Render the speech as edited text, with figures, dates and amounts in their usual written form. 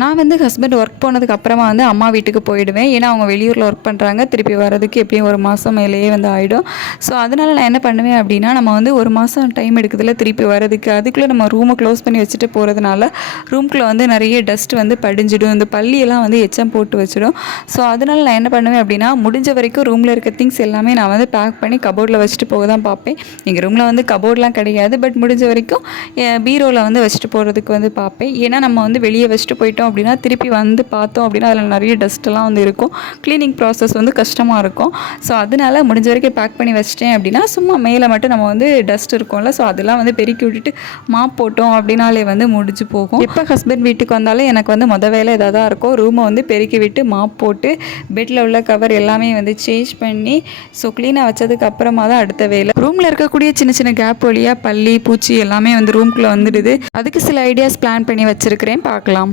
நான் வந்து husband work போனதுக்கு அப்புறமா வந்து அம்மா வீட்டுக்கு போயிடுவேன். ஏன்னா அவங்க வெளியூரில் ஒர்க் பண்ணுறாங்க. திருப்பி வரதுக்கு எப்படியும் 1 மாதம் மேலேயே வந்து ஆகிடும். ஸோ அதனால் நான் என்ன பண்ணுவேன் அப்படின்னா, நம்ம வந்து 1 மாதம் டைம் எடுக்குதுல்ல திருப்பி வரதுக்கு. அதுக்குள்ளே நம்ம ரூமை க்ளோஸ் பண்ணி வச்சுட்டு போகிறதுனால ரூம்குள்ளே வந்து நிறைய டஸ்ட் வந்து படிஞ்சிடும். இந்த பல்லியெல்லாம் வந்து எச்சம் போட்டு வச்சிடும். ஸோ அதனால் நான் என்ன பண்ணுவேன் அப்படின்னா, முடிஞ்ச வரைக்கும் ரூமில் இருக்க திங்ஸ் எல்லாமே நான் வந்து பேக் பண்ணி கபோர்டில் வச்சுட்டு போக தான் பார்ப்பேன். எங்கள் ரூமில் வந்து கபோர்ட்லாம் கிடையாது. பட் முடிஞ்ச வரைக்கும் பீரோவில் வந்து வச்சுட்டு போகிறதுக்கு வந்து பார்ப்பேன். ஏன்னா நம்ம வந்து வெளியே வச்சுட்டு போயிட்டோம் அப்படின்னா திருப்பி வந்து பார்த்தோம் அப்படின்னா அதில் நிறைய டஸ்ட்டெல்லாம் வந்து இருக்கும். க்ளீனிங் ப்ராசஸ் வந்து கஷ்டமாக இருக்கும். ஸோ அதனால் முடிஞ்ச வரைக்கும் பேக் பண்ணி வச்சிட்டேன் அப்படின்னா சும்மா மேலே மட்டும் நம்ம வந்து டஸ்ட் இருக்கும்ல, ஸோ அதெல்லாம் வந்து பெருக்கி விட்டுட்டு மாப் போட்டோம் அப்படின்னாலே வந்து முடிஞ்சு போகும். எப்போ ஹஸ்பண்ட் வீட்டுக்கு வந்தாலும் எனக்கு வந்து வேலை இதாக தான் இருக்கும். ரூமை வந்து பெருக்கி விட்டு மாப் போட்டு பெட்டில் உள்ள கவர் எல்லாமே வந்து சேஞ்ச் பண்ணி ஸோ க்ளீனாக வச்சதுக்கு அப்புறமா தான் அடுத்த வேலை. ரூமில் இருக்கக்கூடிய சின்ன சின்ன கேப் வழியாக பல்லி பூச்சி எல்லாமே வந்து ரூம்குள்ளே வந்துடுது. அதுக்கு சில ஐடியாஸ் பிளான் பண்ணி வச்சுருக்கிறேன், பார்க்கலாம்.